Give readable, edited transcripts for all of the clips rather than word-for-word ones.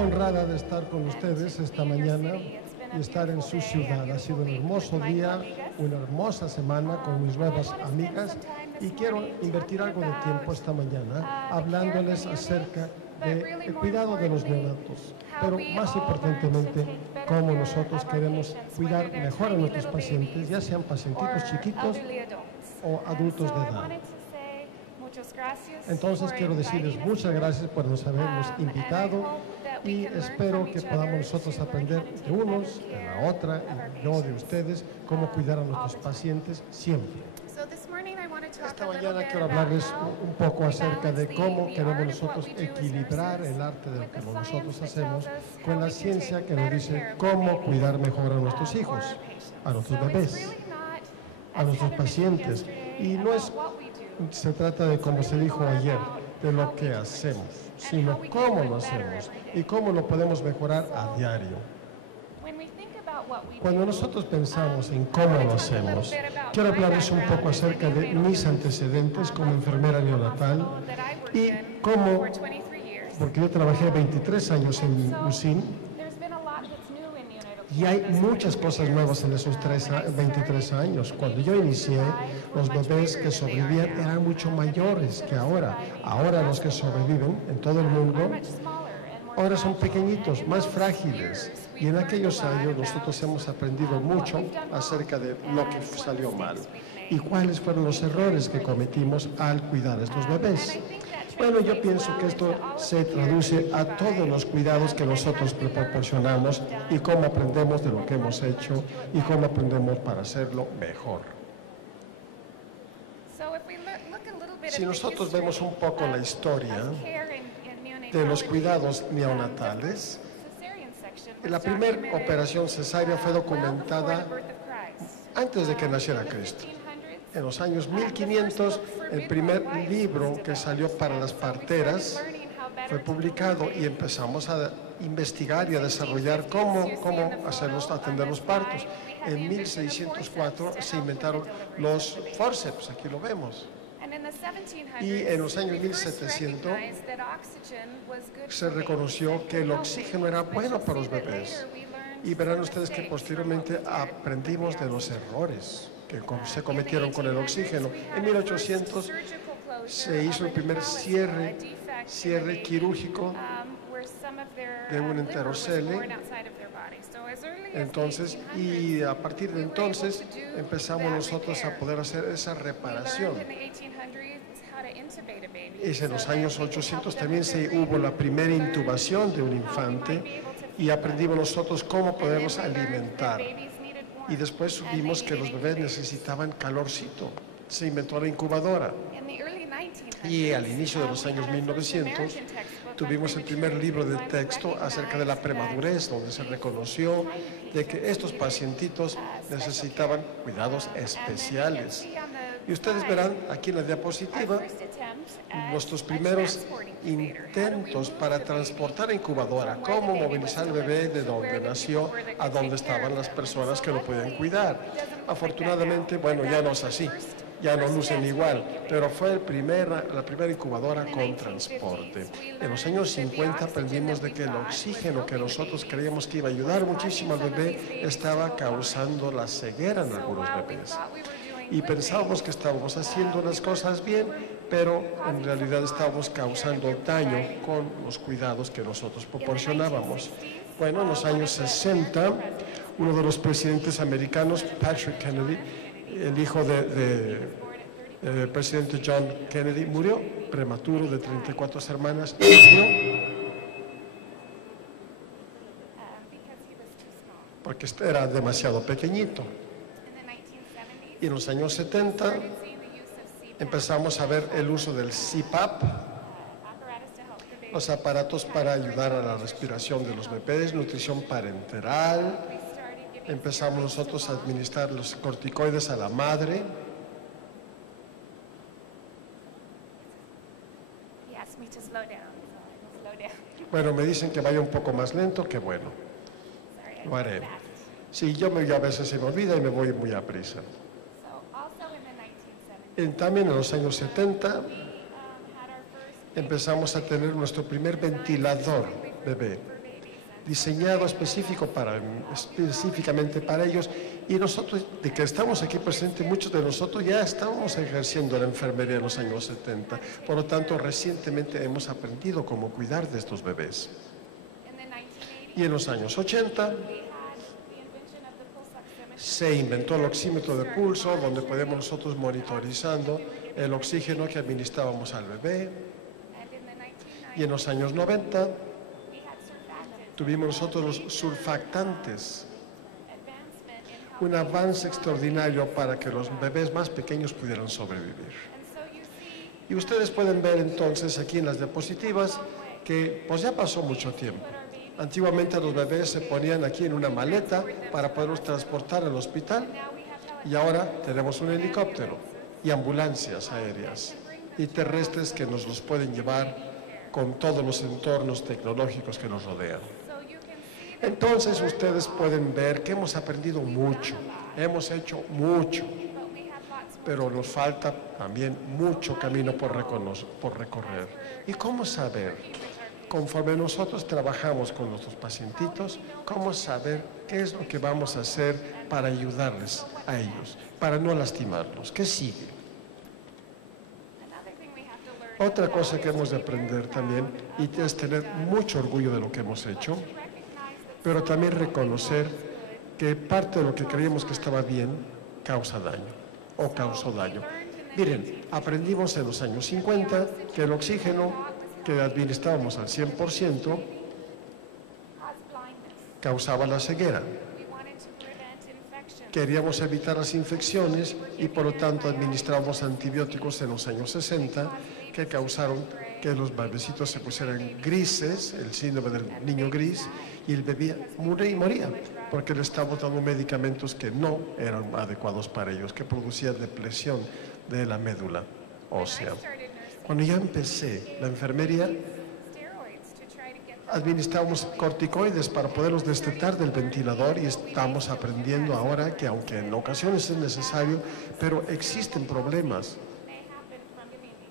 honrada de estar con ustedes esta mañana y estar en su ciudad. Ha sido un hermoso día, una hermosa semana con mis nuevas amigas y quiero invertir algo de tiempo esta mañana hablándoles acerca del cuidado de los neonatos, pero más importantemente, cómo nosotros queremos cuidar mejor a nuestros pacientes, ya sean pacientitos chiquitos o adultos de edad. Entonces quiero decirles muchas gracias por nos habernos invitado y espero que podamos nosotros aprender de unos, de la otra y yo de ustedes cómo cuidar a nuestros pacientes siempre. Esta mañana quiero hablarles un poco acerca de cómo queremos nosotros equilibrar el arte de lo que nosotros hacemos con la ciencia que nos dice cómo cuidar mejor a nuestros hijos, a nuestros bebés, a nuestros pacientes. Y no se trata de, como se dijo ayer, de lo que hacemos, sino cómo lo hacemos y cómo lo podemos mejorar a diario. Cuando nosotros pensamos en cómo lo hacemos, quiero hablarles un poco acerca de mis antecedentes como enfermera neonatal y cómo, porque yo trabajé 23 años en USIN y hay muchas cosas nuevas en esos 23 años. Cuando yo inicié, los bebés que sobrevivían eran mucho mayores que ahora. Ahora los que sobreviven en todo el mundo, ahora son pequeñitos, más frágiles. Y en aquellos años nosotros hemos aprendido mucho acerca de lo que salió mal y cuáles fueron los errores que cometimos al cuidar a estos bebés. Bueno, yo pienso que esto se traduce a todos los cuidados que nosotros proporcionamos y cómo aprendemos de lo que hemos hecho y cómo aprendemos para hacerlo mejor. Si nosotros vemos un poco la historia de los cuidados neonatales, la primera operación cesárea fue documentada antes de que naciera Cristo. En los años 1500, el primer libro que salió para las parteras fue publicado y empezamos a investigar y a desarrollar cómo atender los partos. En 1604 se inventaron los forceps, aquí lo vemos. Y en los años 1700 se reconoció que el oxígeno era bueno para los bebés. Y verán ustedes que posteriormente aprendimos de los errores que se cometieron con el oxígeno. En 1800 se hizo el primer cierre quirúrgico de un enterocele. Entonces, y a partir de entonces empezamos nosotros a poder hacer esa reparación. Y en los años 800 también hubo la primera intubación de un infante y aprendimos nosotros cómo podemos alimentar. Y después supimos que los bebés necesitaban calorcito. Se inventó la incubadora. Y al inicio de los años 1900 tuvimos el primer libro de texto acerca de la premadurez, donde se reconoció de que estos pacientitos necesitaban cuidados especiales. Y ustedes verán aquí en la diapositiva nuestros primeros intentos para transportar la incubadora, cómo movilizar el bebé de donde nació a donde estaban las personas que lo podían cuidar. Afortunadamente, bueno, ya no es así, ya no lucen igual, pero fue la primera incubadora con transporte. En los años 50 aprendimos de que el oxígeno que nosotros creíamos que iba a ayudar muchísimo al bebé estaba causando la ceguera en algunos bebés. Y pensábamos que estábamos haciendo las cosas bien, pero en realidad estábamos causando daño con los cuidados que nosotros proporcionábamos. Bueno, en los años 60, uno de los presidentes americanos, Patrick Kennedy, el hijo del presidente John Kennedy, murió prematuro de 34 hermanas y murió porque era demasiado pequeñito. Y en los años 70 empezamos a ver el uso del CPAP, los aparatos para ayudar a la respiración de los bebés, nutrición parenteral. Empezamos nosotros a administrar los corticoides a la madre. Bueno, me dicen que vaya un poco más lento, que bueno, lo haré. Sí, yo a veces se me olvida y me voy muy a prisa. También en los años 70 empezamos a tener nuestro primer ventilador bebé. diseñado específicamente para ellos, y nosotros, de que estamos aquí presentes, muchos de nosotros ya estamos ejerciendo la enfermería en los años 70, por lo tanto recientemente hemos aprendido cómo cuidar de estos bebés. Y en los años 80 se inventó el oxímetro de pulso, donde podemos nosotros monitorizando el oxígeno que administrábamos al bebé. Y en los años 90 tuvimos nosotros los surfactantes, un avance extraordinario para que los bebés más pequeños pudieran sobrevivir. Y ustedes pueden ver entonces aquí en las diapositivas que pues ya pasó mucho tiempo. Antiguamente los bebés se ponían aquí en una maleta para poderlos transportar al hospital, y ahora tenemos un helicóptero y ambulancias aéreas y terrestres que nos los pueden llevar con todos los entornos tecnológicos que nos rodean. Entonces ustedes pueden ver que hemos aprendido mucho, hemos hecho mucho, pero nos falta también mucho camino por recorrer. ¿Y cómo saber? Conforme nosotros trabajamos con nuestros pacientitos, ¿cómo saber qué es lo que vamos a hacer para ayudarles a ellos, para no lastimarlos? ¿Qué sigue? Otra cosa que hemos de aprender también, y es tener mucho orgullo de lo que hemos hecho, pero también reconocer que parte de lo que creíamos que estaba bien causa daño o causó daño. Miren, aprendimos en los años 50 que el oxígeno que administrábamos al 100% causaba la ceguera. Queríamos evitar las infecciones y por lo tanto administramos antibióticos en los años 60 que causaron que los bebecitos se pusieran grises, el síndrome del niño gris, y el bebé moría porque le estábamos dando medicamentos que no eran adecuados para ellos, que producían depresión de la médula ósea. Cuando ya empecé la enfermería, administramos corticoides para poderlos destetar del ventilador, y estamos aprendiendo ahora que aunque en ocasiones es necesario, pero existen problemas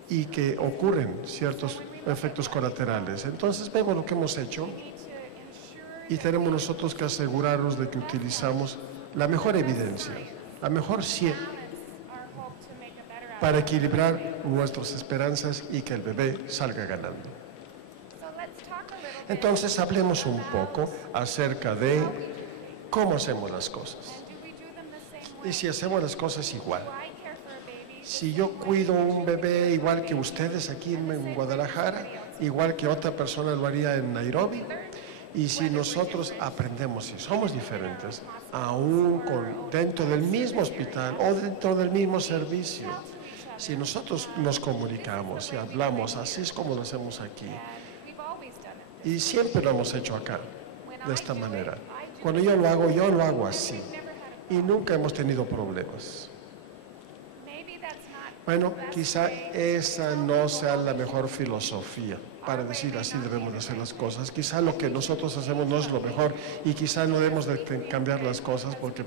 y que ocurren ciertos efectos colaterales. Entonces vemos lo que hemos hecho y tenemos nosotros que asegurarnos de que utilizamos la mejor evidencia, la mejor ciencia, para equilibrar nuestras esperanzas y que el bebé salga ganando. Entonces hablemos un poco acerca de cómo hacemos las cosas. Y si hacemos las cosas igual. Si yo cuido un bebé igual que ustedes aquí en Guadalajara, igual que otra persona lo haría en Nairobi, y si nosotros aprendemos y somos diferentes, aún dentro del mismo hospital o dentro del mismo servicio, si nosotros nos comunicamos y hablamos, así es como lo hacemos aquí, y siempre lo hemos hecho acá, de esta manera. Cuando yo lo hago así, y nunca hemos tenido problemas. Bueno, quizá esa no sea la mejor filosofía para decir así debemos de hacer las cosas. Quizá lo que nosotros hacemos no es lo mejor, y quizá no debemos de cambiar las cosas porque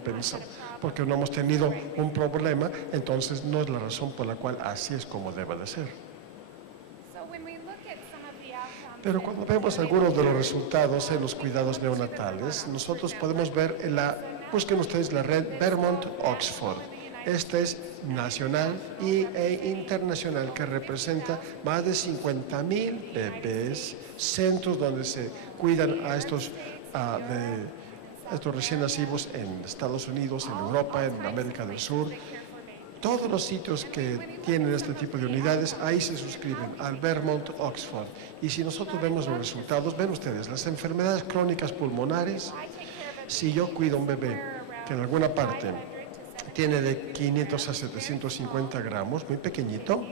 no hemos tenido un problema, entonces no es la razón por la cual así es como debe de ser. Pero cuando vemos algunos de los resultados en los cuidados neonatales, nosotros podemos ver busquen ustedes la red Vermont Oxford. Esta es nacional e internacional, que representa más de 50,000 bebés, centros donde se cuidan a estos recién nacidos en Estados Unidos, en Europa, en América del Sur. Todos los sitios que tienen este tipo de unidades, ahí se suscriben al Vermont Oxford. Y si nosotros vemos los resultados, ven ustedes, las enfermedades crónicas pulmonares, si yo cuido a un bebé que en alguna parte tiene de 500 a 750 gramos, muy pequeñito,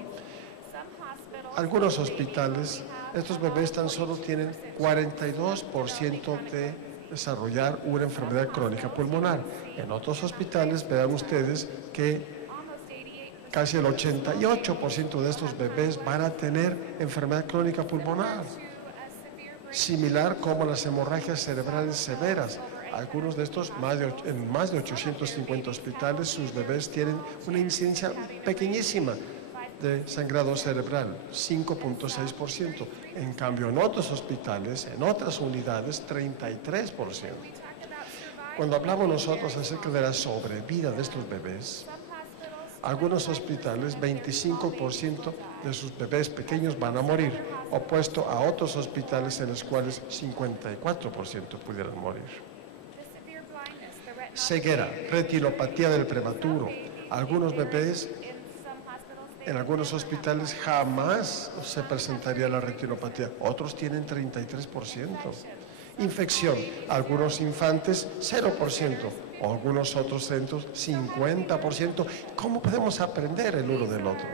algunos hospitales, estos bebés tan solo tienen 42% de desarrollar una enfermedad crónica pulmonar. En otros hospitales, verán ustedes que casi el 88% de estos bebés van a tener enfermedad crónica pulmonar, similar como las hemorragias cerebrales severas. Algunos de estos, en más de 850 hospitales, sus bebés tienen una incidencia pequeñísima, de sangrado cerebral, 5.6%. En cambio, en otros hospitales, en otras unidades, 33%. Cuando hablamos nosotros acerca de la sobrevida de estos bebés, algunos hospitales, 25% de sus bebés pequeños van a morir, opuesto a otros hospitales en los cuales 54% pudieran morir. Ceguera, retinopatía del prematuro. Algunos bebés en algunos hospitales jamás se presentaría la retinopatía, otros tienen 33%. Infección, algunos infantes 0%, o algunos otros centros 50%. ¿Cómo podemos aprender el uno del otro?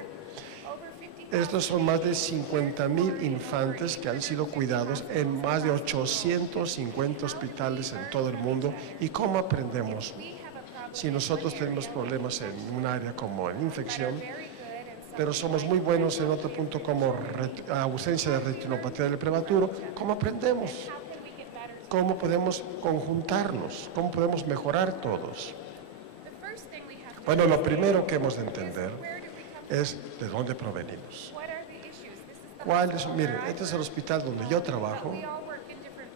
Estos son más de 50,000 infantes que han sido cuidados en más de 850 hospitales en todo el mundo. ¿Y cómo aprendemos? Si nosotros tenemos problemas en un área como en infección, pero somos muy buenos en otro punto como ausencia de retinopatía del prematuro, ¿cómo aprendemos? ¿Cómo podemos conjuntarnos? ¿Cómo podemos mejorar todos? Bueno, lo primero que hemos de entender es de dónde provenimos. Miren, este es el hospital donde yo trabajo,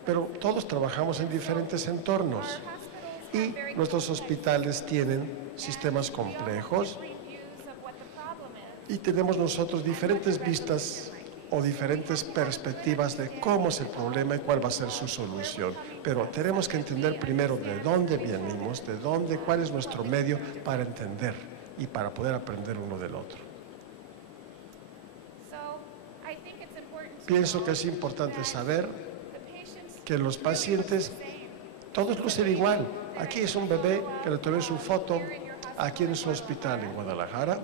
pero todos trabajamos en diferentes entornos y nuestros hospitales tienen sistemas complejos y tenemos nosotros diferentes vistas o diferentes perspectivas de cómo es el problema y cuál va a ser su solución. Pero tenemos que entender primero de dónde venimos, cuál es nuestro medio para entender y para poder aprender uno del otro. Pienso que es importante saber que los pacientes, todos lucen igual. Aquí es un bebé que le tomé su foto aquí en su hospital en Guadalajara,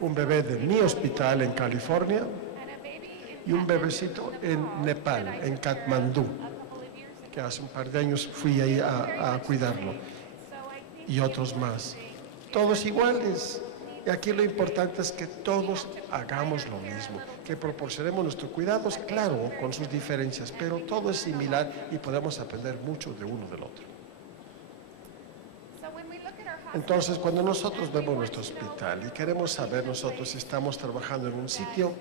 un bebé de mi hospital en California y un bebecito en Nepal, en Katmandú, que hace un par de años fui ahí a cuidarlo, y otros más. Todos iguales. Y aquí lo importante es que todos hagamos lo mismo, que proporcionemos nuestros cuidados, claro, con sus diferencias, pero todo es similar y podemos aprender mucho de uno del otro. Entonces, cuando nosotros vemos nuestro hospital y queremos saber nosotros si estamos trabajando en un sitio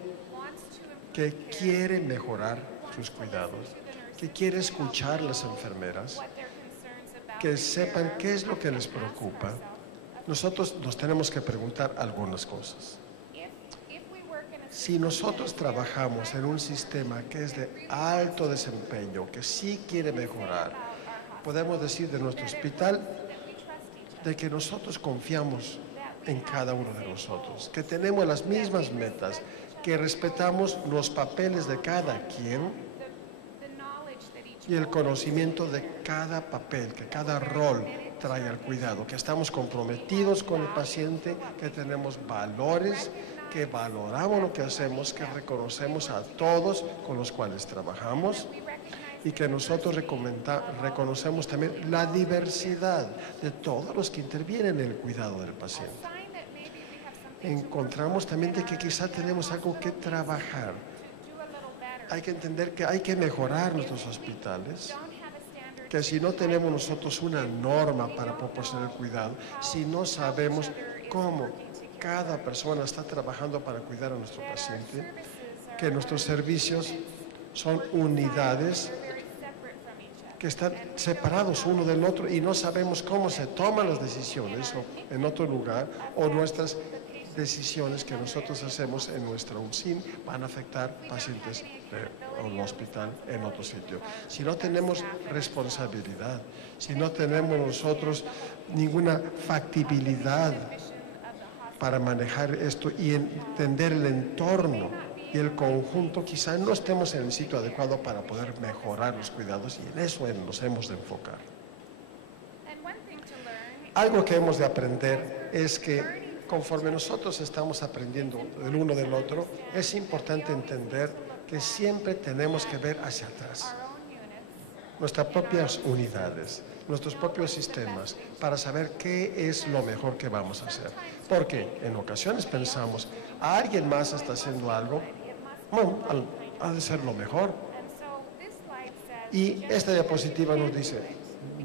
que quiere mejorar sus cuidados, que quiere escuchar a las enfermeras, que sepan qué es lo que les preocupa, nosotros nos tenemos que preguntar algunas cosas. Si nosotros trabajamos en un sistema que es de alto desempeño, que sí quiere mejorar, podemos decir de nuestro hospital de que nosotros confiamos en cada uno de nosotros, que tenemos las mismas metas, que respetamos los papeles de cada quien y el conocimiento de cada papel, que cada rol trae al cuidado, que estamos comprometidos con el paciente, que tenemos valores, que valoramos lo que hacemos, que reconocemos a todos con los cuales trabajamos y que nosotros reconocemos también la diversidad de todos los que intervienen en el cuidado del paciente. Encontramos también de que quizá tenemos algo que trabajar. Hay que entender que hay que mejorar nuestros hospitales, que si no tenemos nosotros una norma para proporcionar el cuidado, si no sabemos cómo cada persona está trabajando para cuidar a nuestro paciente, que nuestros servicios son unidades que están separados uno del otro y no sabemos cómo se toman las decisiones en otro lugar, o nuestras decisiones que nosotros hacemos en nuestra UNSIM van a afectar pacientes del hospital en otro sitio. Si no tenemos responsabilidad, si no tenemos nosotros ninguna factibilidad para manejar esto y entender el entorno y el conjunto, quizá no estemos en el sitio adecuado para poder mejorar los cuidados, y en eso nos hemos de enfocar. Algo que hemos de aprender es que conforme nosotros estamos aprendiendo el uno del otro, es importante entender que siempre tenemos que ver hacia atrás, nuestras propias unidades, nuestros propios sistemas, para saber qué es lo mejor que vamos a hacer. Porque en ocasiones pensamos, alguien más está haciendo algo, bueno, ha de ser lo mejor. Y esta diapositiva nos dice,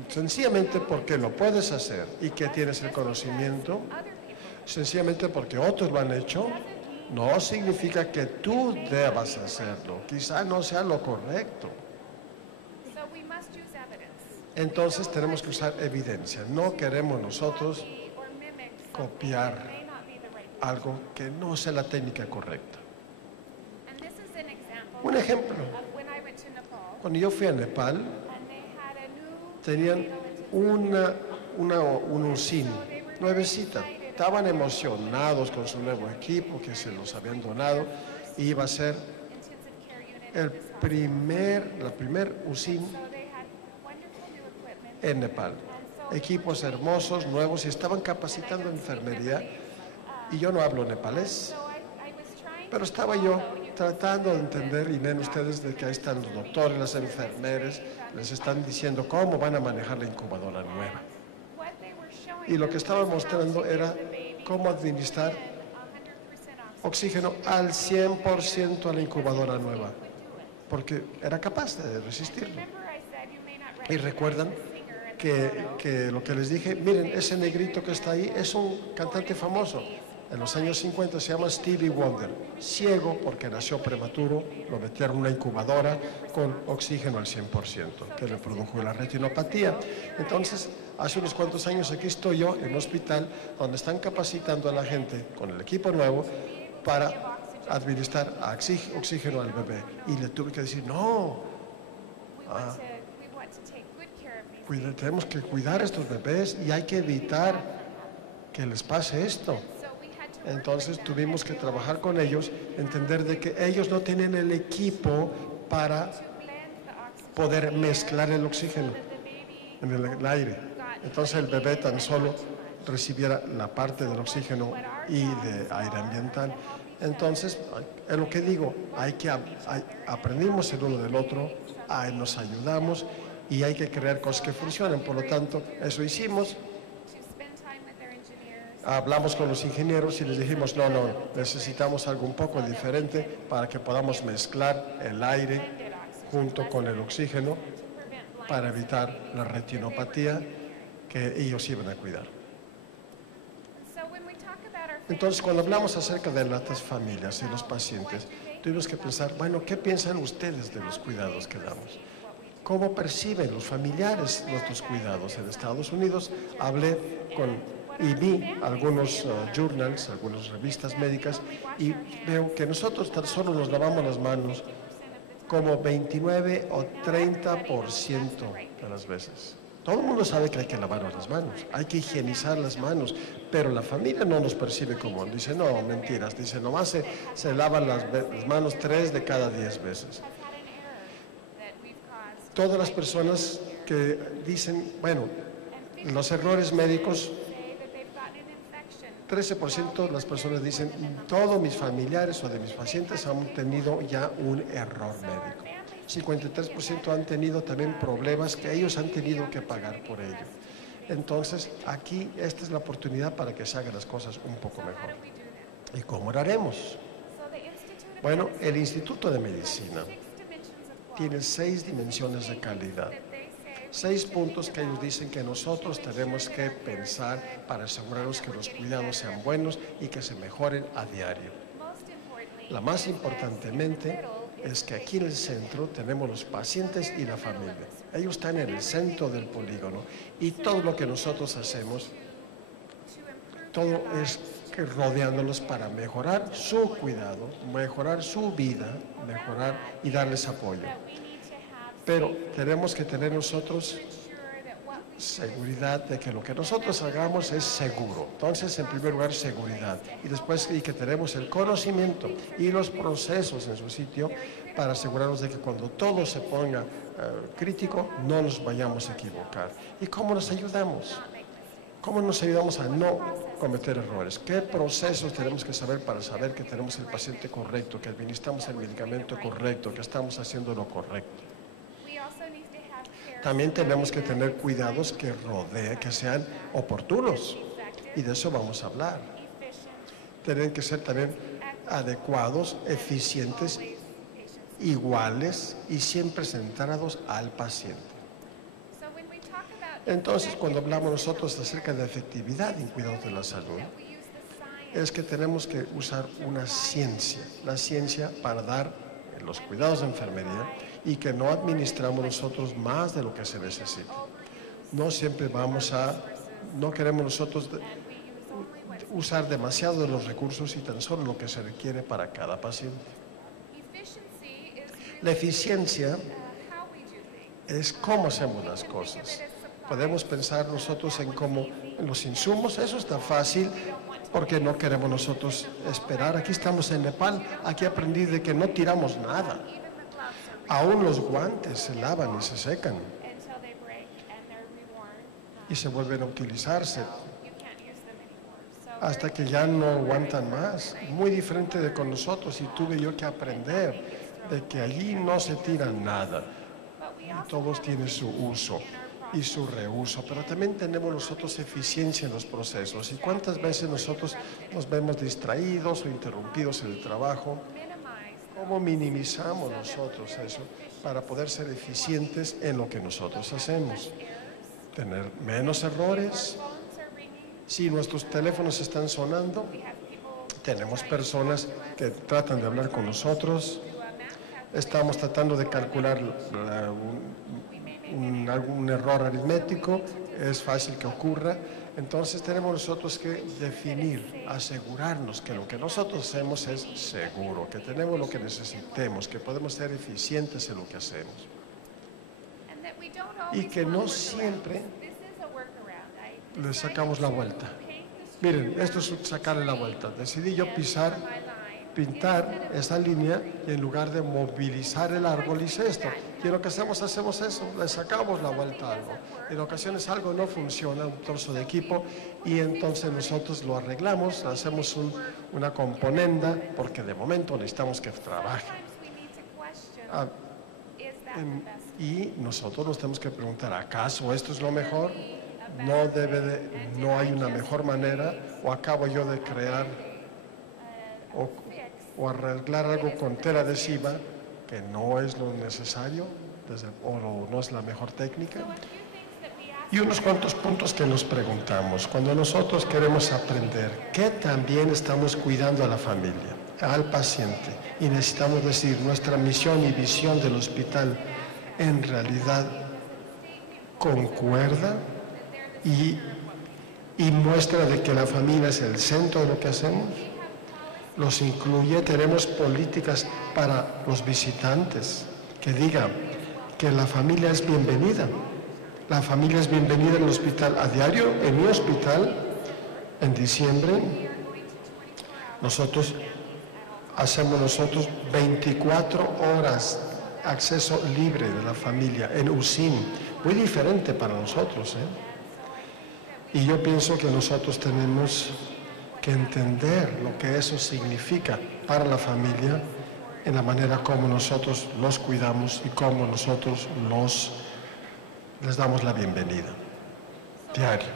sencillamente porque lo puedes hacer y que tienes el conocimiento, Sencillamente porque otros lo han hecho, no significa que tú debas hacerlo. Quizá no sea lo correcto. Entonces tenemos que usar evidencia. No queremos nosotros copiar algo que no sea la técnica correcta. Un ejemplo. Cuando yo fui a Nepal, tenían una UCIN nuevecita. Estaban emocionados con su nuevo equipo que se los habían donado y iba a ser la primer UCIN en Nepal. Equipos hermosos, nuevos, y estaban capacitando enfermería. Y yo no hablo nepalés, pero estaba yo tratando de entender, y ven ustedes de que ahí están los doctores, las enfermeras, les están diciendo cómo van a manejar la incubadora nueva. Y lo que estaban mostrando era cómo administrar oxígeno al 100% a la incubadora nueva, porque era capaz de resistirlo. Y recuerdan que lo que les dije, miren, ese negrito que está ahí es un cantante famoso. En los años 50 se llama Stevie Wonder, ciego porque nació prematuro, lo metieron en una incubadora con oxígeno al 100%, que le produjo la retinopatía. Entonces, hace unos cuantos años aquí estoy yo en un hospital donde están capacitando a la gente con el equipo nuevo para administrar oxígeno al bebé. Y le tuve que decir, no, tenemos que cuidar a estos bebés y hay que evitar que les pase esto. Entonces tuvimos que trabajar con ellos, entender de que ellos no tienen el equipo para poder mezclar el oxígeno en el aire. Entonces el bebé tan solo recibiera la parte del oxígeno y de aire ambiental. Entonces, es lo que digo, aprendimos el uno del otro, nos ayudamos y hay que crear cosas que funcionen. Por lo tanto, eso hicimos. Hablamos con los ingenieros y les dijimos, no, necesitamos algo un poco diferente para que podamos mezclar el aire junto con el oxígeno para evitar la retinopatía que ellos iban a cuidar. Entonces, cuando hablamos acerca de las familias y los pacientes, tuvimos que pensar, bueno, ¿qué piensan ustedes de los cuidados que damos? ¿Cómo perciben los familiares nuestros cuidados? En Estados Unidos hablé y vi algunos journals, algunas revistas médicas, y veo que nosotros tan solo nos lavamos las manos como 29 o 30% de las veces. Todo el mundo sabe que hay que lavarnos las manos, hay que higienizar las manos, pero la familia no nos percibe como, dice, no, mentiras, dice, nomás se lavan las manos 3 de cada 10 veces. Todas las personas que dicen, bueno, los errores médicos, 13% de las personas dicen, todos mis familiares o de mis pacientes han tenido ya un error médico. 53% han tenido también problemas que ellos han tenido que pagar por ello. Entonces, aquí esta es la oportunidad para que se hagan las cosas un poco mejor. ¿Y cómo lo haremos? Bueno, el Instituto de Medicina tiene 6 dimensiones de calidad. 6 puntos que ellos dicen que nosotros tenemos que pensar para asegurarnos que los cuidados sean buenos y que se mejoren a diario. La más importantemente es que aquí en el centro tenemos los pacientes y la familia. Ellos están en el centro del polígono y todo lo que nosotros hacemos, todo es rodeándolos para mejorar su cuidado, mejorar su vida, mejorar y darles apoyo. Pero tenemos que tener nosotros seguridad de que lo que nosotros hagamos es seguro. Entonces, en primer lugar, seguridad. Y después, y que tenemos el conocimiento y los procesos en su sitio para asegurarnos de que cuando todo se ponga crítico, no nos vayamos a equivocar. ¿Y cómo nos ayudamos? ¿Cómo nos ayudamos a no cometer errores? ¿Qué procesos tenemos que saber para saber que tenemos el paciente correcto, que administramos el medicamento correcto, que estamos haciendo lo correcto? También tenemos que tener cuidados que sean oportunos, y de eso vamos a hablar. Tienen que ser también adecuados, eficientes, iguales y siempre centrados al paciente. Entonces, cuando hablamos nosotros acerca de efectividad en cuidados de la salud, es que tenemos que usar una ciencia, la ciencia para dar los cuidados de enfermería y que no administramos nosotros más de lo que se necesita. No siempre no queremos nosotros usar demasiado de los recursos y tan solo lo que se requiere para cada paciente. La eficiencia es cómo hacemos las cosas. Podemos pensar nosotros en los insumos, eso está fácil, porque no queremos nosotros esperar. Aquí estamos en Nepal, aquí aprendí de que no tiramos nada. Aún los guantes se lavan y se secan y se vuelven a utilizarse hasta que ya no aguantan más. Muy diferente de con nosotros, y tuve yo que aprender de que allí no se tira nada y todos tienen su uso y su reuso, pero también tenemos nosotros eficiencia en los procesos. ¿Y cuántas veces nosotros nos vemos distraídos o interrumpidos en el trabajo? ¿Cómo minimizamos nosotros eso para poder ser eficientes en lo que nosotros hacemos? Tener menos errores. Si nuestros teléfonos están sonando, tenemos personas que tratan de hablar con nosotros. Estamos tratando de calcular algún error aritmético, es fácil que ocurra. Entonces tenemos nosotros que definir, asegurarnos que lo que nosotros hacemos es seguro, que tenemos lo que necesitemos, que podemos ser eficientes en lo que hacemos. Y que no siempre le sacamos la vuelta. Miren, esto es sacarle la vuelta. Decidí yo pintar esa línea y en lugar de movilizar el árbol hice esto. Y lo que hacemos eso, le sacamos la vuelta a algo. En ocasiones algo no funciona, un trozo de equipo, y entonces nosotros lo arreglamos, hacemos una componenda, porque de momento necesitamos que trabaje. Y nosotros nos tenemos que preguntar, ¿acaso esto es lo mejor? No hay una mejor manera, o acabo yo de crear o arreglar algo con tela adhesiva que no es lo necesario o no es la mejor técnica. Y unos cuantos puntos que nos preguntamos cuando nosotros queremos aprender que también estamos cuidando a la familia, al paciente, y necesitamos decir nuestra misión y visión del hospital en realidad concuerda y muestra de que la familia es el centro de lo que hacemos. Los incluye, tenemos políticas para los visitantes que digan que la familia es bienvenida. La familia es bienvenida en el hospital a diario. En mi hospital, en diciembre, hacemos 24 horas acceso libre de la familia en USIM. Muy diferente para nosotros, Y yo pienso que nosotros tenemos que entender lo que eso significa para la familia en la manera como nosotros los cuidamos y como nosotros les damos la bienvenida diario.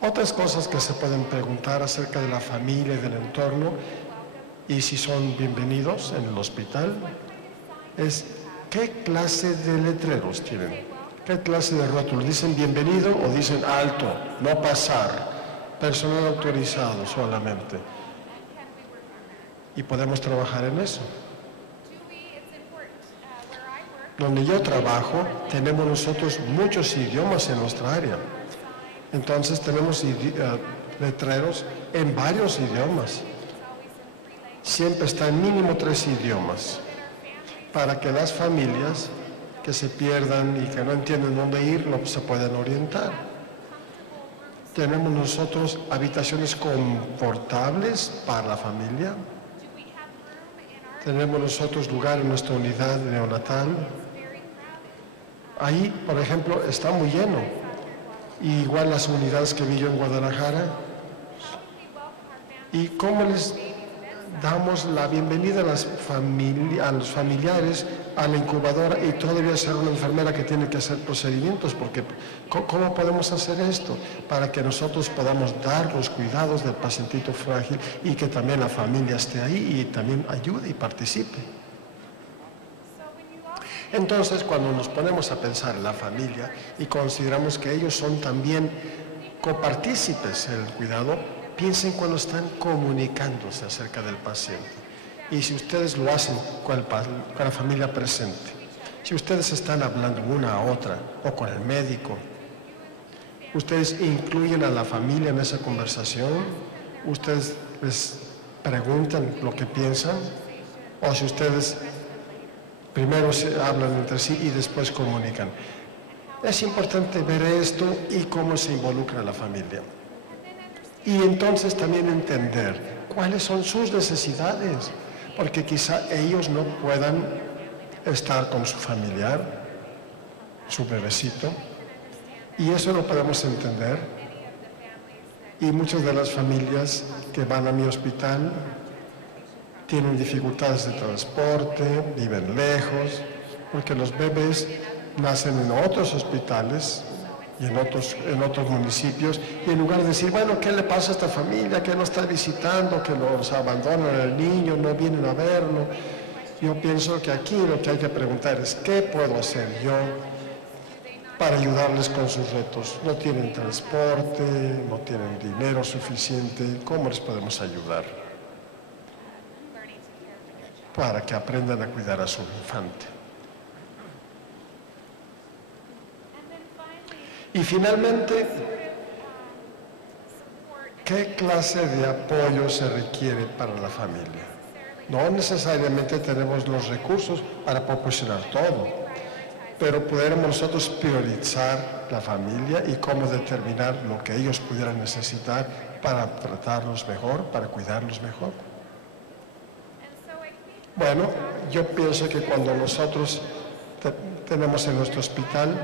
Otras cosas que se pueden preguntar acerca de la familia y del entorno y si son bienvenidos en el hospital es ¿qué clase de letreros tienen? ¿Qué clase de rótulos? ¿Dicen bienvenido o dicen alto, no pasar? Personal autorizado solamente. Y podemos trabajar en eso. Donde yo trabajo, tenemos nosotros muchos idiomas en nuestra área. Entonces tenemos letreros en varios idiomas. Siempre está en mínimo 3 idiomas, para que las familias que se pierdan y que no entienden dónde ir, no se puedan orientar. Tenemos nosotros habitaciones confortables para la familia. Tenemos nosotros lugar en nuestra unidad neonatal. Ahí, por ejemplo, está muy lleno. Y igual las unidades que vi yo en Guadalajara. ¿Y cómo les damos la bienvenida a los familiares a la incubadora y todavía ser una enfermera que tiene que hacer procedimientos? Porque ¿cómo podemos hacer esto? Para que nosotros podamos dar los cuidados del pacientito frágil y que también la familia esté ahí y también ayude y participe. Entonces, cuando nos ponemos a pensar en la familia y consideramos que ellos son también copartícipes en el cuidado, piensen cuando están comunicándose acerca del paciente. Y si ustedes lo hacen con la familia presente, si ustedes están hablando una a otra o con el médico, ustedes incluyen a la familia en esa conversación, ustedes les preguntan lo que piensan, o si ustedes primero se hablan entre sí y después comunican. Es importante ver esto y cómo se involucra la familia. Y entonces también entender cuáles son sus necesidades, porque quizá ellos no puedan estar con su familiar, su bebecito, y eso lo podemos entender. Y muchas de las familias que van a mi hospital tienen dificultades de transporte, viven lejos, porque los bebés nacen en otros hospitales y en otros municipios, y en lugar de decir, bueno, ¿qué le pasa a esta familia? ¿Qué no está visitando? ¿Que los abandonan al niño? ¿No vienen a verlo? Yo pienso que aquí lo que hay que preguntar es, ¿qué puedo hacer yo para ayudarles con sus retos? No tienen transporte, no tienen dinero suficiente, ¿cómo les podemos ayudar para que aprendan a cuidar a su infante? Y finalmente, ¿qué clase de apoyo se requiere para la familia? No necesariamente tenemos los recursos para proporcionar todo, pero podemos nosotros priorizar la familia y cómo determinar lo que ellos pudieran necesitar para tratarlos mejor, para cuidarlos mejor. Bueno, yo pienso que cuando nosotros tenemos en nuestro hospital,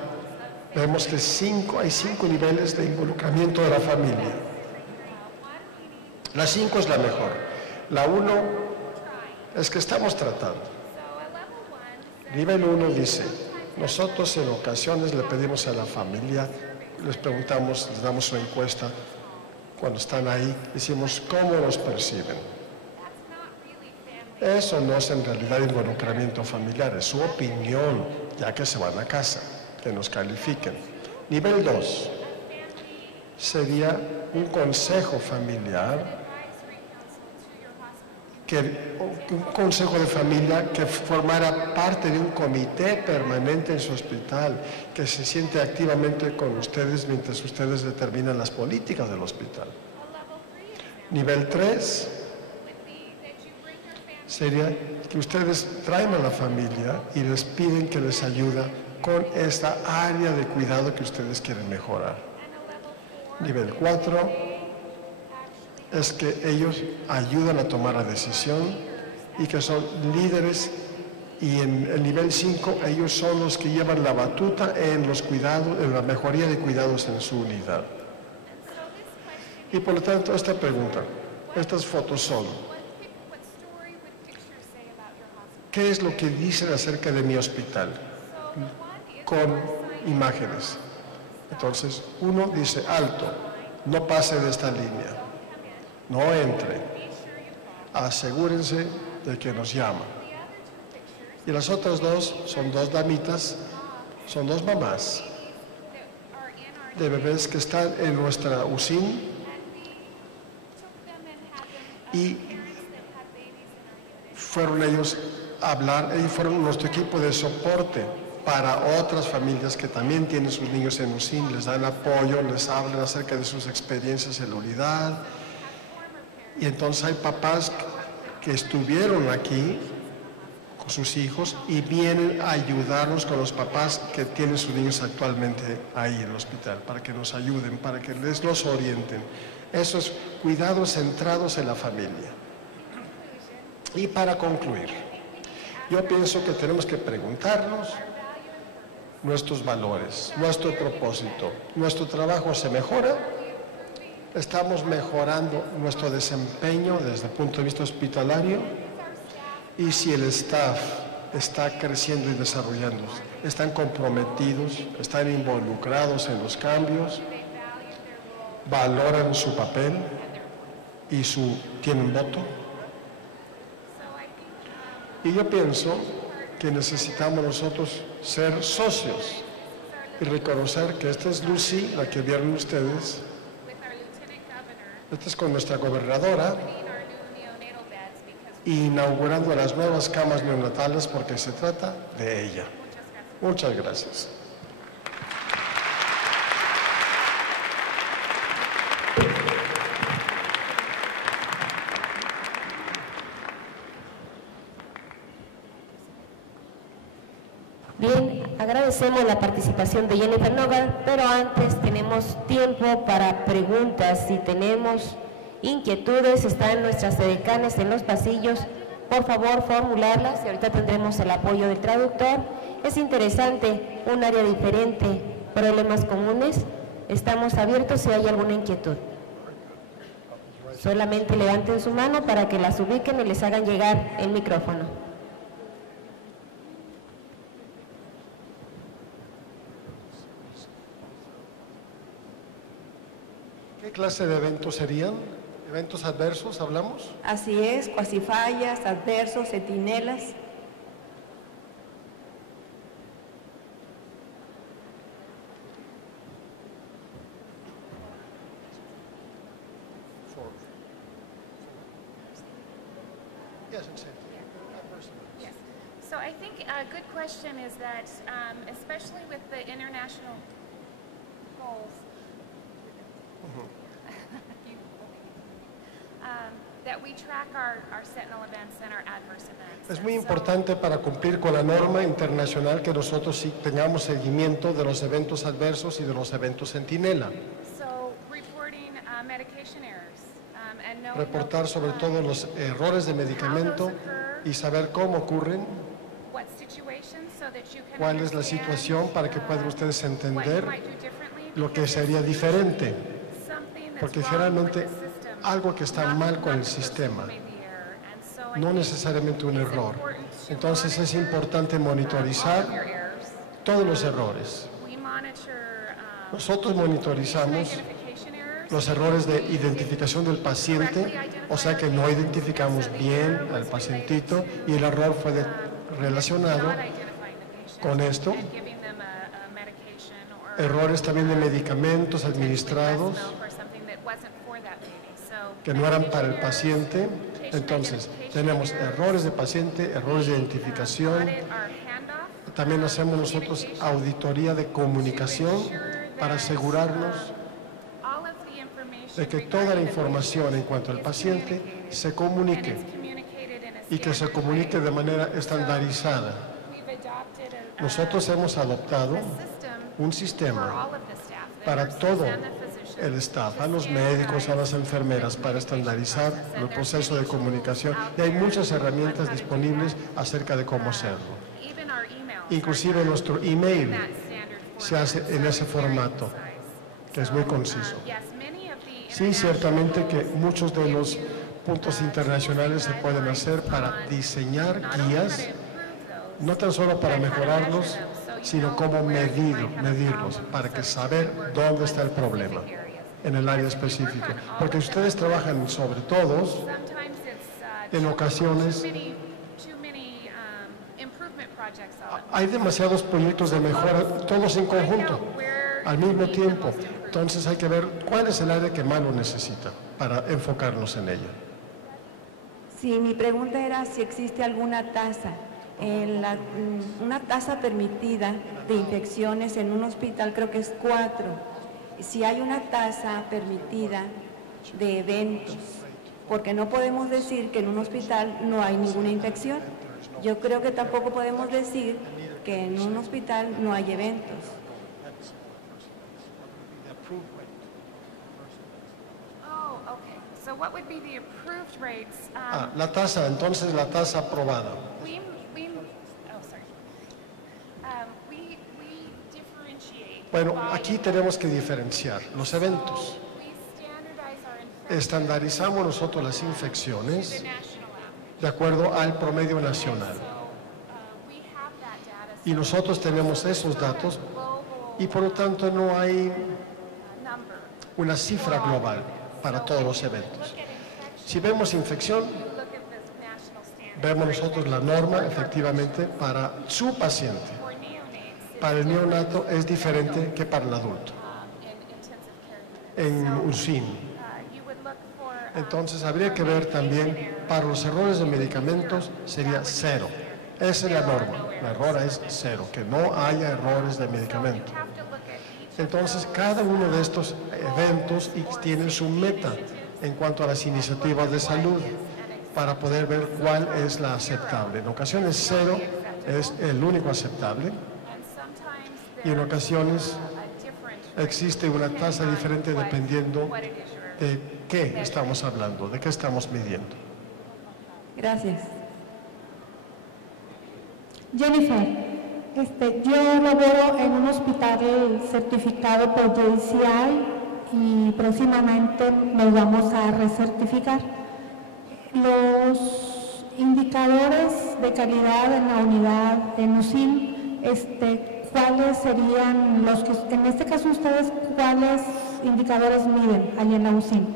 vemos que hay 5 niveles de involucramiento de la familia. La 5 es la mejor. La 1 es que estamos tratando. Nivel 1 dice, nosotros en ocasiones le pedimos a la familia, les preguntamos, les damos una encuesta, cuando están ahí, decimos cómo nos perciben. Eso no es en realidad involucramiento familiar, es su opinión, ya que se van a casa, que nos califiquen. Nivel 2 sería un consejo familiar, un consejo de familia que formara parte de un comité permanente en su hospital, que se siente activamente con ustedes mientras ustedes determinan las políticas del hospital. Nivel 3 sería que ustedes traen a la familia y les piden que les ayude con esta área de cuidado que ustedes quieren mejorar. Nivel 4 es que ellos ayudan a tomar la decisión y que son líderes, y en el nivel 5 ellos son los que llevan la batuta en los cuidados, en la mejoría de cuidados en su unidad. Y por lo tanto esta pregunta, estas fotos son, ¿qué es lo que dicen acerca de mi hospital? Con imágenes. Entonces, uno dice, alto, no pase de esta línea. No entre, asegúrense de que nos llama. Y las otras dos son 2 damitas, son 2 mamás de bebés que están en nuestra UCIN y fueron ellos a hablar, ellos fueron nuestro equipo de soporte para otras familias que también tienen sus niños en UCIN, les dan apoyo, les hablan acerca de sus experiencias en la unidad. Y entonces hay papás que estuvieron aquí con sus hijos y vienen a ayudarnos con los papás que tienen sus niños actualmente ahí en el hospital, para que nos ayuden, para que los orienten. Esos cuidados centrados en la familia. Y para concluir, yo pienso que tenemos que preguntarnos nuestros valores, nuestro propósito. ¿Nuestro trabajo se mejora? ¿Estamos mejorando nuestro desempeño desde el punto de vista hospitalario? Y si el staff está creciendo y desarrollándose, ¿están comprometidos? ¿Están involucrados en los cambios? ¿Valoran su papel y tienen voto? Y yo pienso que necesitamos nosotros ser socios y reconocer que esta es Lucy, la que vieron ustedes, Este es con nuestra gobernadora, opening our new neonatal beds because inaugurando las nuevas camas neonatales porque se trata de ella. muchas gracias. Muchas gracias. Bien, agradecemos la participación de Jennifer Nogal, pero antes tenemos tiempo para preguntas. Si tenemos inquietudes, están nuestras edecanes en los pasillos. Por favor, formularlas y ahorita tendremos el apoyo del traductor. Es interesante, un área diferente, problemas comunes. Estamos abiertos si hay alguna inquietud. Solamente levanten su mano para que las ubiquen y les hagan llegar el micrófono. ¿Qué clase de eventos serían? ¿Eventos adversos hablamos? Así es, cuasifallas, adversos, centinelas. Yes. So I think a good question is that, especially with the international goals, that we track our Sentinel events and our adverse events. Es muy And so- importante para cumplir con la norma internacional que nosotros sí tengamos seguimiento de los eventos adversos y de los eventos centinela. So reporting medication errors and knowing Reportar sobre todo los errores de medicamento y saber cómo ocurren, what situations so that you can cuál es la understand, situación para que puedan ustedes what you entender might do differently, lo que because sería there's diferente, something that's porque wrong generalmente with the system, algo que está not- mal con not el the person sistema, who made the error. And so I no think necesariamente un it's error. important to Entonces es monitor, importante all of your monitorizar errors. todos los errores. We monitor Nosotros patient monitorizamos identification errors. los errores de identificación del paciente, o sea que no identificamos bien al pacientito y el error fue relacionado Not identifying the patient con esto. and giving them a medication or Errores también de medicamentos administrados breast milk or something that wasn't for that baby. So que no eran para el medication errors, paciente. Entonces, tenemos errores de paciente, errores de identificación. audit our handoff, También hacemos nosotros auditoría de comunicación para asegurarnos all of the information de que toda la regarding the información en cuanto al paciente se and comunique it's communicated in a y que se standard comunique way. de manera estandarizada. We've adopted Nosotros hemos adoptado a system un for sistema all of the staff, the para nurses todo and the physicians, el staff, to a los médicos, a las enfermeras, para estandarizar el proceso de comunicación. Y hay muchas herramientas disponibles acerca de cómo hacerlo. even our emails Inclusive are nuestro email that standard se hace format, en so ese it's very formato, concise. que es muy conciso. Yes, many of the Sí, international ciertamente que goals muchos de los give you, puntos internacionales se pueden hacer para diseñar not only how guías, to improve those, no tan solo para but how to mejorarlos, measure them, so you sino know cómo where you might have a medirlos, problem, para so que that you saber can work dónde on está el specific problema areas. en el área Because if you work específica. on all Porque of ustedes them, trabajan sobre todos, sometimes it's, en ocasiones, too many improvement projects all at once. hay demasiados proyectos de mejora, todos en conjunto, al mismo tiempo. Entonces hay que ver cuál es el área que más lo necesita para enfocarnos en ella. Sí, mi pregunta era si existe alguna tasa, una tasa permitida de infecciones en un hospital, creo que es 4. Si hay una tasa permitida de eventos, porque no podemos decir que en un hospital no hay ninguna infección. Yo creo que tampoco podemos decir que en un hospital no hay eventos. Oh, okay. So what would be the approved rates? La tasa, entonces la tasa aprobada. Oh, sorry. We differentiate. Bueno, by aquí tenemos que diferenciar los eventos. So we standardize our infections Estandarizamos nosotros las infecciones to the national average. de acuerdo al promedio nacional. So we have that data. Y nosotros tenemos esos datos Global y por lo tanto no hay number. una cifra global para todos los eventos. Look at infection. Si vemos infección, You look at the national standard. vemos nosotros la norma efectivamente para su paciente. For neonates, Para el neonato es diferente que para el adulto in intensive care units. en un SIM. You would look Entonces habría que ver también, para los errores de medicamentos sería 0. Esa es la norma, la error es 0, que no haya errores de medicamento. Entonces cada uno de estos eventos tiene su meta en cuanto a las iniciativas de salud, para poder ver cuál es la aceptable. En ocasiones 0 es el único aceptable y en ocasiones existe una tasa diferente dependiendo de qué estamos hablando, de qué estamos midiendo. Gracias. Jennifer, yo laboro en un hospital certificado por JCI y próximamente nos vamos a recertificar. Los indicadores de calidad en la unidad en USIM, ¿cuáles serían los que, en este caso ustedes, cuáles indicadores miden allí en la USIM?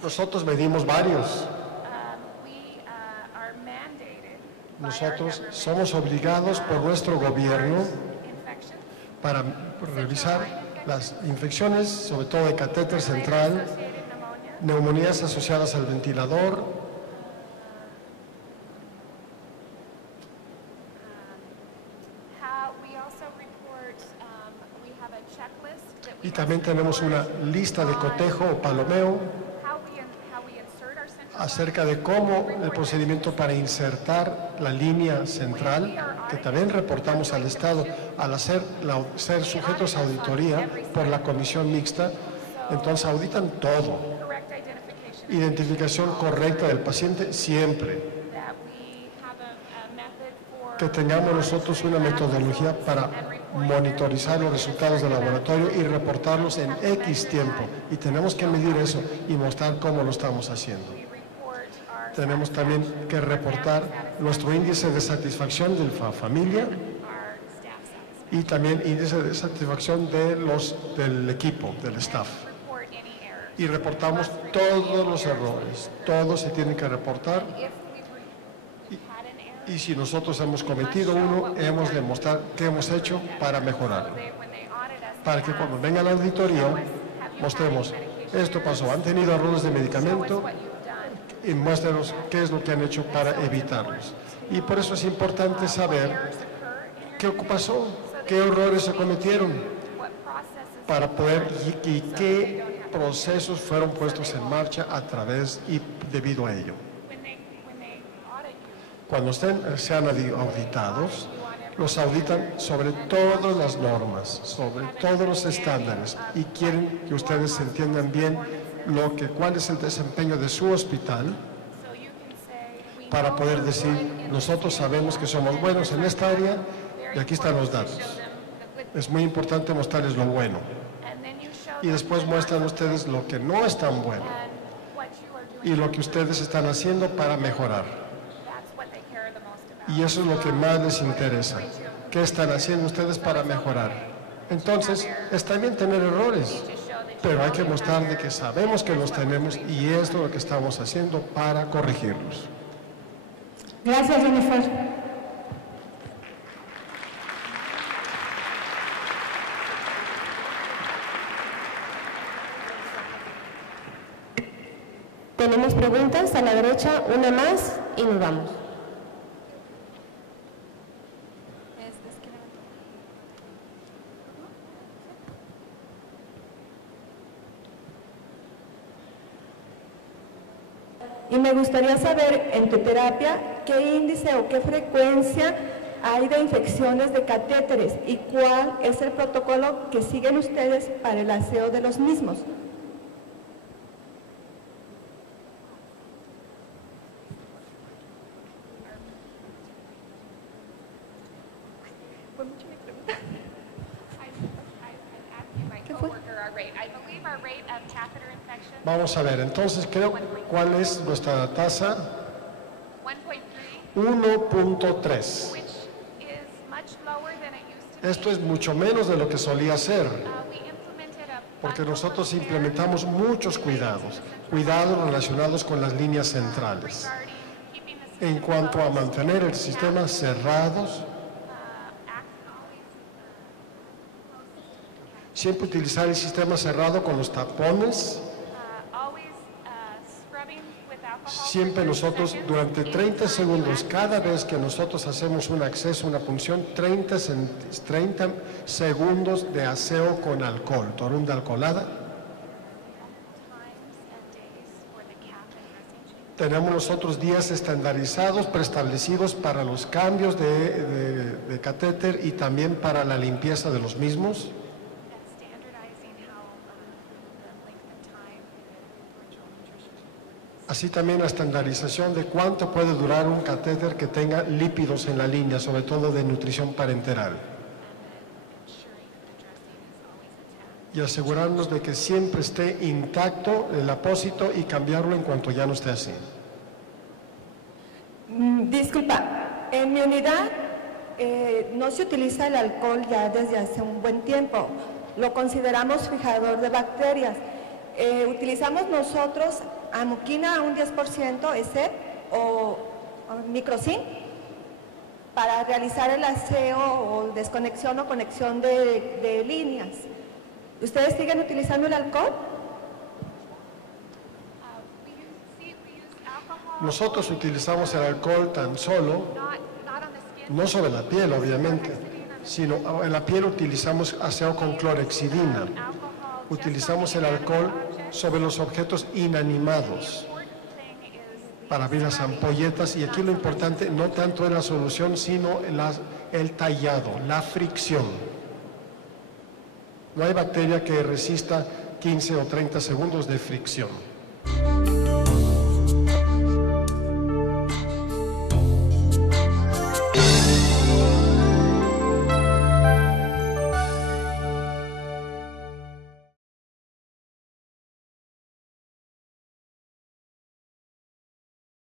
Nosotros medimos varios. Nosotros somos obligados por nuestro gobierno para revisar las infecciones, sobre todo de catéter central, neumonías asociadas al ventilador, y también tenemos una lista de cotejo o palomeo acerca de cómo el procedimiento para insertar la línea central, que también reportamos al Estado al ser sujetos a auditoría por la comisión mixta. Entonces auditan todo. Identificación correcta del paciente siempre. Que tengamos nosotros una metodología para monitorizar los resultados del laboratorio y reportarlos en X tiempo. Y tenemos que medir eso y mostrar cómo lo estamos haciendo. Tenemos también que reportar nuestro índice de satisfacción de la familia y también índice de satisfacción del equipo, del staff. Y reportamos todos los errores, todos se tienen que reportar. Y si nosotros hemos cometido uno, hemos de mostrar qué hemos hecho para mejorarlo. Para que cuando venga la auditoría, mostremos, esto pasó, han tenido errores de medicamento, y muéstrenos qué es lo que han hecho para evitarlos. Y por eso es importante saber qué pasó, qué errores se cometieron, para poder y qué procesos fueron puestos en marcha a través y debido a ello. Cuando sean auditados, los auditan sobre todas las normas, sobre todos los estándares, y quieren que ustedes entiendan bien cuál es el desempeño de su hospital, para poder decir, nosotros sabemos que somos buenos en esta área y aquí están los datos. Es muy importante mostrarles lo bueno. Y después muestran ustedes lo que no es tan bueno y lo que ustedes están haciendo para mejorar. Y eso es lo que más les interesa. ¿Qué están haciendo ustedes para mejorar? Entonces, está bien tener errores, pero hay que mostrar de que sabemos que los tenemos y esto es lo que estamos haciendo para corregirlos. Gracias, Jennifer. Tenemos preguntas a la derecha, una más y nos vamos. Y me gustaría saber, en tu terapia, qué índice o qué frecuencia hay de infecciones de catéteres y cuál es el protocolo que siguen ustedes para el aseo de los mismos. Vamos a ver, entonces creo cuál es nuestra tasa. 1.3. Esto es mucho menos de lo que solía ser, porque nosotros implementamos muchos cuidados relacionados con las líneas centrales. En cuanto a mantener el sistema cerrados, Siempre utilizar el sistema cerrado con los tapones. Always scrubbing with alcohol. Siempre nosotros durante 30 segundos, cada vez que nosotros hacemos un acceso, una punción, 30 segundos de aseo con alcohol, torunda alcoholada. Tenemos nosotros días estandarizados, preestablecidos para los cambios de catéter y también para la limpieza de los mismos. Así también la estandarización de cuánto puede durar un catéter que tenga lípidos en la línea, sobre todo de nutrición parenteral. Y asegurarnos de que siempre esté intacto el apósito y cambiarlo en cuanto ya no esté así. Disculpa, en mi unidad no se utiliza el alcohol ya desde hace un buen tiempo. Lo consideramos fijador de bacterias. Utilizamos nosotros amoquina a un 10%, ESEP o microcin para realizar el aseo o desconexión o conexión de líneas. ¿Ustedes siguen utilizando el alcohol? Nosotros utilizamos el alcohol tan solo, no sobre la piel obviamente, sino en la piel utilizamos aseo con clorhexidina. Utilizamos el alcohol sobre los objetos inanimados para abrir las ampolletas, y aquí lo importante no tanto es la solución sino el tallado, la fricción. No hay bacteria que resista 15 o 30 segundos de fricción.